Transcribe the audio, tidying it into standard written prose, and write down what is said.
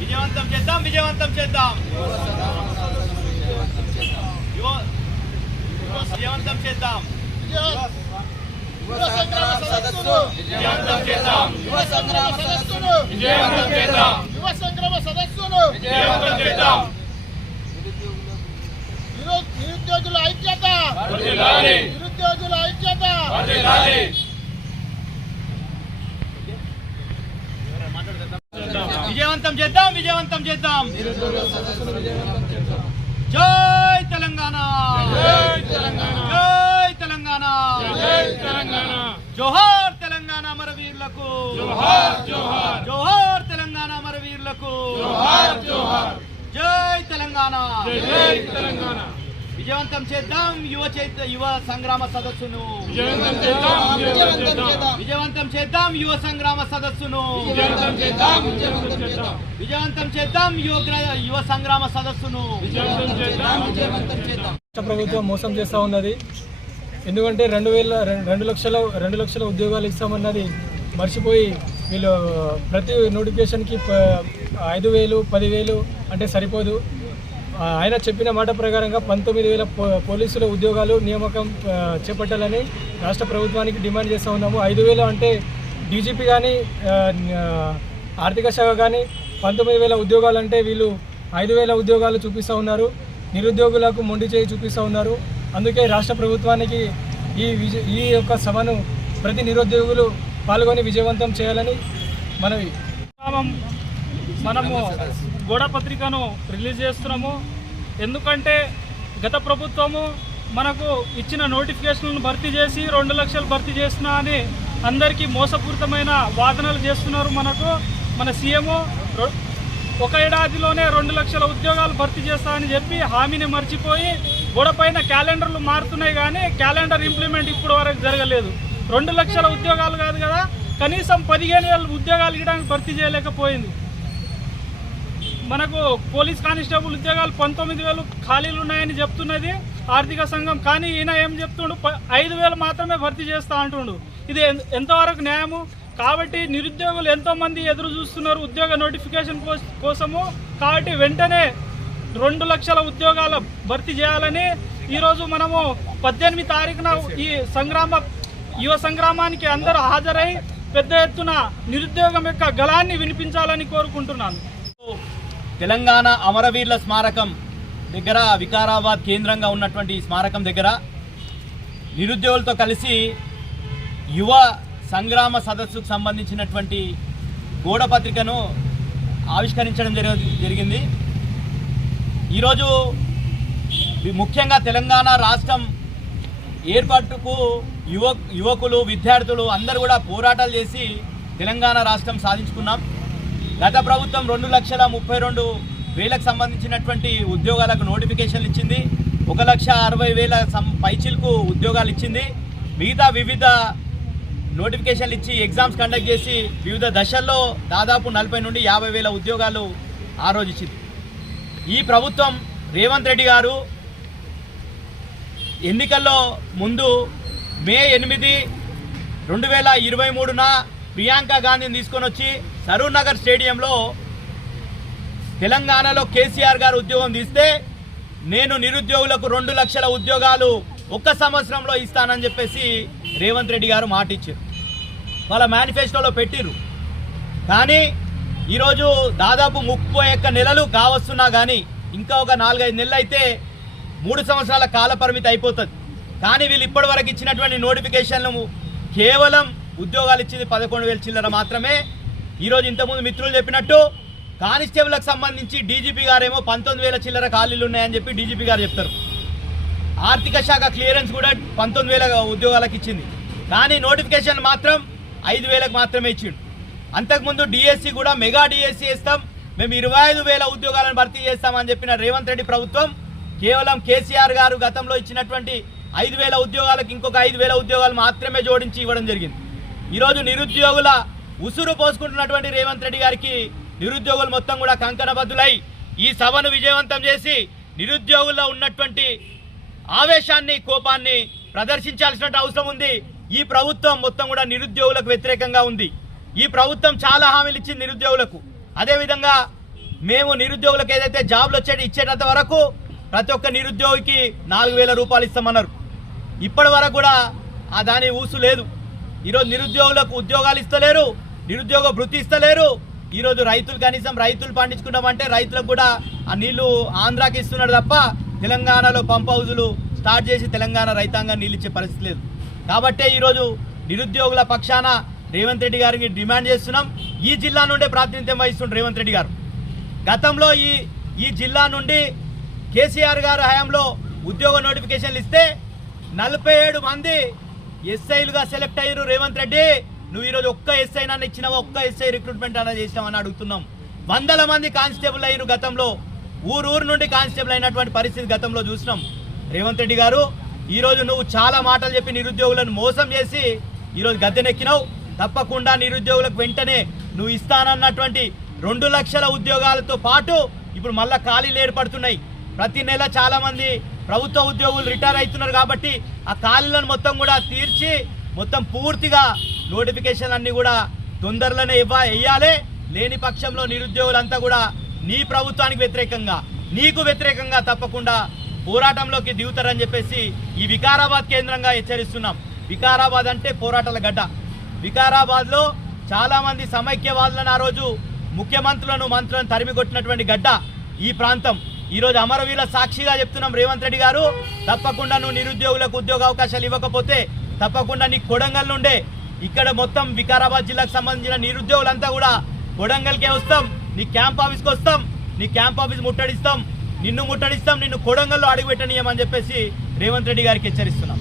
విజయవంతం చేద్దాం, విజయవంతం చేద్దాం, విజయవంతం చేద్దాం, యువ సంగ్రామ సదస్సును విజయవంతం చేద్దాం, యువ సంగ్రామ సదస్సును విజయవంతం చేద్దాం, యువ సంగ్రామ సదస్సును విజయవంతం చేద్దాం. నిరుద్యోగుల ఐక్యత, వర్ధిల్లాలి, నిరుద్యోగుల ఐక్యత. వర్ధిల్లాలి. విజయవంతం చేద్దాం, విజయవంతం చేద్దాం. జై తెలంగాణ, జై తెలంగాణ, జై తెలంగాణ, జై తెలంగాణ. జోహార్ తెలంగాణ అమరవీరులకు, జోహార్ జోహార్, జోహార్ తెలంగాణ అమరవీరులకు, జోహార్ జోహార్. జై తెలంగాణ, జై తెలంగాణ. విజయవంతం చేద్దాం యువ సంగ్రామ సదస్సును, విజయవంతం చేద్దాం, విజయవంతం చేద్దాం యువ సంగ్రామ సదస్సును, విజయవంతం చేద్దాం, విజయవంతం చేద్దాం యువ సంగ్రామ సదస్సును, విజయవంతం చేద్దాం, విజయవంతం చేద్దాం. రాష్ట్ర ప్రభుత్వం మోసం చేస్తూ ఉన్నది. ఎందుకంటే 2 లక్షల ఉద్యోగాలు ఇస్తామన్నది మర్చిపోయి వీళ్ళు ప్రతి నోటిఫికేషన్కి 5,000, 10,000 అంటే సరిపోదు. ఆయన చెప్పిన మాట ప్రకారంగా 19,000 పోలీసుల ఉద్యోగాలు నియామకం చేపట్టాలని రాష్ట్ర ప్రభుత్వానికి డిమాండ్ చేస్తూ ఉన్నాము. 5,000 అంటే డీజీపీ కానీ ఆర్థిక శాఖ కానీ 19,000 ఉద్యోగాలు అంటే వీళ్ళు 5,000 ఉద్యోగాలు చూపిస్తూ ఉన్నారు. నిరుద్యోగులకు మొండి చేయి చూపిస్తూ ఉన్నారు. అందుకే రాష్ట్ర ప్రభుత్వానికి ఈ యొక్క సభను ప్రతి నిరుద్యోగులు పాల్గొని విజయవంతం చేయాలని మనము గోడపత్రికను రిలీజ్ చేస్తున్నాము. ఎందుకంటే గత ప్రభుత్వము మనకు ఇచ్చిన నోటిఫికేషన్లను భర్తీ చేసి 2 లక్షలు భర్తీ చేస్తున్నా అని అందరికీ మోసపూరితమైన వాదనలు చేస్తున్నారు. మన సీఎం ఒక ఏడాదిలోనే 2 లక్షల ఉద్యోగాలు భర్తీ చేస్తా అని చెప్పి హామీని మర్చిపోయి గోడపైన క్యాలెండర్లు మారుతున్నాయి, కానీ క్యాలెండర్ ఇంప్లిమెంట్ ఇప్పుడు వరకు జరగలేదు. 2 లక్షల ఉద్యోగాలు కాదు కదా, కనీసం 15,000 ఉద్యోగాలు ఇవ్వడానికి భర్తీ చేయలేకపోయింది. మనకు పోలీస్ కానిస్టేబుల్ ఉద్యోగాలు 19,000 ఖాళీలు ఉన్నాయని చెప్తున్నది ఆర్థిక సంఘం. కానీ ఈయన ఏం చెప్తుండు, 5,000 మాత్రమే భర్తీ చేస్తా అంటుండు. ఇది ఎంతవరకు న్యాయము? కాబట్టి నిరుద్యోగులు ఎంతోమంది ఎదురు చూస్తున్నారు ఉద్యోగ నోటిఫికేషన్ కోసము. కాబట్టి వెంటనే 2 లక్షల ఉద్యోగాల భర్తీ చేయాలని ఈరోజు మనము 18 తారీఖున ఈ యువ సంగ్రామానికి అందరూ హాజరై పెద్ద ఎత్తున నిరుద్యోగం యొక్క గళాన్ని వినిపించాలని కోరుకుంటున్నాను. తెలంగాణ అమరవీరుల స్మారకం దగ్గర, వికారాబాద్ కేంద్రంగా ఉన్నటువంటి ఈ స్మారకం దగ్గర నిరుద్యోగులతో కలిసి యువ సంగ్రామ సదస్సుకు సంబంధించినటువంటి గోడపత్రికను ఆవిష్కరించడం జరిగింది. ఈరోజు ముఖ్యంగా తెలంగాణ రాష్ట్రం ఏర్పాటుకు యువకులు, విద్యార్థులు అందరూ కూడా పోరాటాలు చేసి తెలంగాణ రాష్ట్రం సాధించుకున్నాం. గత ప్రభుత్వం 2,32,000 సంబంధించినటువంటి ఉద్యోగాలకు నోటిఫికేషన్లు ఇచ్చింది. 1,60,000 పైచిలకు ఉద్యోగాలు ఇచ్చింది. మిగతా వివిధ నోటిఫికేషన్లు ఇచ్చి ఎగ్జామ్స్ కండక్ట్ చేసి వివిధ దశల్లో దాదాపు 40,000 నుండి 50,000 ఉద్యోగాలు ఆ రోజు ఇచ్చింది. ఈ ప్రభుత్వం రేవంత్ రెడ్డి గారు ఎన్నికల్లో ముందు మే 8, 2023న ప్రియాంక గాంధీని తీసుకొని వచ్చి సరూర్ నగర్ స్టేడియంలో తెలంగాణలో కేసీఆర్ గారు ఉద్యోగం తీస్తే నేను నిరుద్యోగులకు 2 లక్షల ఉద్యోగాలు 1 సంవత్సరంలో ఇస్తానని చెప్పేసి రేవంత్ రెడ్డి గారు మాట ఇచ్చారు. వాళ్ళ మేనిఫెస్టోలో పెట్టిరు. కానీ ఈరోజు దాదాపు 31 నెలలు కావస్తున్నా కానీ ఇంకా ఒక 4-5 నెలలు అయితే 3 సంవత్సరాల కాల పరిమితి అయిపోతుంది. కానీ వీళ్ళు ఇప్పటి వరకు ఇచ్చినటువంటి నోటిఫికేషన్లు కేవలం ఉద్యోగాలు ఇచ్చింది 11,000 చిల్లర మాత్రమే. ఈరోజు ఇంతకుముందు మిత్రులు చెప్పినట్టు కానిస్టేబుల్కి సంబంధించి డీజీపీ గారేమో 19,000 చిల్లర ఖాళీలు ఉన్నాయని చెప్పి డీజీపీ గారు చెప్తారు. ఆర్థిక శాఖ క్లియరెన్స్ కూడా 19,000 ఉద్యోగాలకు ఇచ్చింది. కానీ నోటిఫికేషన్ మాత్రం 5,000 మాత్రమే ఇచ్చిండు. అంతకుముందు డిఎస్సి కూడా మెగా డిఎస్సి వేస్తాం, మేము 25,000 ఉద్యోగాలను భర్తీ చేస్తామని చెప్పిన రేవంత్ రెడ్డి ప్రభుత్వం కేవలం కేసీఆర్ గారు గతంలో ఇచ్చినటువంటి 5,000 ఉద్యోగాలకు ఇంకొక 5,000 ఉద్యోగాలు మాత్రమే జోడించి ఇవ్వడం జరిగింది. ఈరోజు నిరుద్యోగుల ఉసురు పోసుకుంటున్నటువంటి రేవంత్ రెడ్డి గారికి నిరుద్యోగులు మొత్తం కూడా కంకణబద్దులై ఈ సభను విజయవంతం చేసి నిరుద్యోగుల్లో ఉన్నటువంటి ఆవేశాన్ని, కోపాన్ని ప్రదర్శించాల్సిన అవసరం ఉంది. ఈ ప్రభుత్వం మొత్తం కూడా నిరుద్యోగులకు వ్యతిరేకంగా ఉంది. ఈ ప్రభుత్వం చాలా హామీలు ఇచ్చింది నిరుద్యోగులకు. అదేవిధంగా మేము నిరుద్యోగులకు ఏదైతే జాబ్లు ఇచ్చేటంత వరకు ప్రతి ఒక్క నిరుద్యోగికి 4,000 రూపాయలు ఇస్తామన్నారు. ఇప్పటి వరకు కూడా దాని ఊసు లేదు. ఈరోజు నిరుద్యోగులకు ఉద్యోగాలు ఇస్తలేరు, నిరుద్యోగ భృతి ఇస్తలేరు. ఈరోజు రైతులు కనీసం రైతులు పండించుకుంటామంటే రైతులకు కూడా ఆ నీళ్లు ఆంధ్రాకి ఇస్తున్నాడు తప్ప తెలంగాణలో పంప్ హౌజులు స్టార్ట్ చేసి తెలంగాణ రైతాంగం నీళ్ళు ఇచ్చే పరిస్థితి లేదు. కాబట్టే ఈరోజు నిరుద్యోగుల పక్షాన రేవంత్ రెడ్డి గారికి డిమాండ్ చేస్తున్నాం. ఈ జిల్లా నుండే ప్రాతినిధ్యం వహిస్తున్న రేవంత్ రెడ్డి గారు గతంలో ఈ జిల్లా నుండి కేసీఆర్ గారు హయాంలో ఉద్యోగ నోటిఫికేషన్లు ఇస్తే 47 మంది ఎస్ఐలుగా సెలెక్ట్ అయ్యారు. రేవంత్ రెడ్డి నువ్వు ఈరోజు ఒక్క ఎస్ఐ నన్ను ఇచ్చినావా, ఒక్క ఎస్ఐ రిక్రూట్మెంట్ అన్న చేసినావని అడుగుతున్నాం. 100 మంది కానిస్టేబుల్ అయ్యారు గతంలో, ఊరు నుండి కానిస్టేబుల్ అయినటువంటి పరిస్థితి గతంలో చూసినాం. రేవంత్ రెడ్డి గారు ఈరోజు నువ్వు చాలా మాటలు చెప్పి నిరుద్యోగులను మోసం చేసి ఈరోజు గద్దెనెక్కినావు. తప్పకుండా నిరుద్యోగులకు వెంటనే నువ్వు ఇస్తానన్నటువంటి 2 లక్షల ఉద్యోగాలతో పాటు ఇప్పుడు మళ్ళా ఖాళీలు ఏర్పడుతున్నాయి. ప్రతి నెల చాలా మంది ప్రభుత్వ ఉద్యోగులు రిటైర్ అవుతున్నారు కాబట్టి ఆ ఖాళీలను మొత్తం కూడా తీర్చి మొత్తం పూర్తిగా నోటిఫికేషన్ అన్ని కూడా తొందరలోనే వేయాలి. లేని పక్షంలో నిరుద్యోగులంతా కూడా నీ ప్రభుత్వానికి వ్యతిరేకంగా, నీకు వ్యతిరేకంగా తప్పకుండా పోరాటంలోకి దిగుతారని చెప్పేసి ఈ వికారాబాద్ కేంద్రంగా హెచ్చరిస్తున్నాం. వికారాబాద్ అంటే పోరాటాల గడ్డ. వికారాబాద్లో చాలామంది సమైక్యవాదులను ఆ రోజు ముఖ్యమంత్రులను మంత్రులను తరిమి కొట్టినటువంటి గడ్డ ఈ ప్రాంతం. ఈరోజు అమరవీరుల సాక్షిగా చెప్తున్నాం రేవంత్ రెడ్డి గారు, తప్పకుండా నువ్వు నిరుద్యోగులకు ఉద్యోగ అవకాశాలు ఇవ్వకపోతే తప్పకుండా నీ కొడంగల్ నుండే ఇక్కడ మొత్తం వికారాబాద్ జిల్లాకు సంబంధించిన నిరుద్యోగులంతా కూడా కొడంగల్కే వస్తాం, నీ క్యాంప్ ఆఫీస్కి వస్తాం, నీ క్యాంప్ ఆఫీస్ ముట్టడిస్తాం, నిన్ను కొడంగల్లో అడుగుపెట్టనీయమని చెప్పేసి రేవంత్ రెడ్డి గారికి హెచ్చరిస్తున్నాం.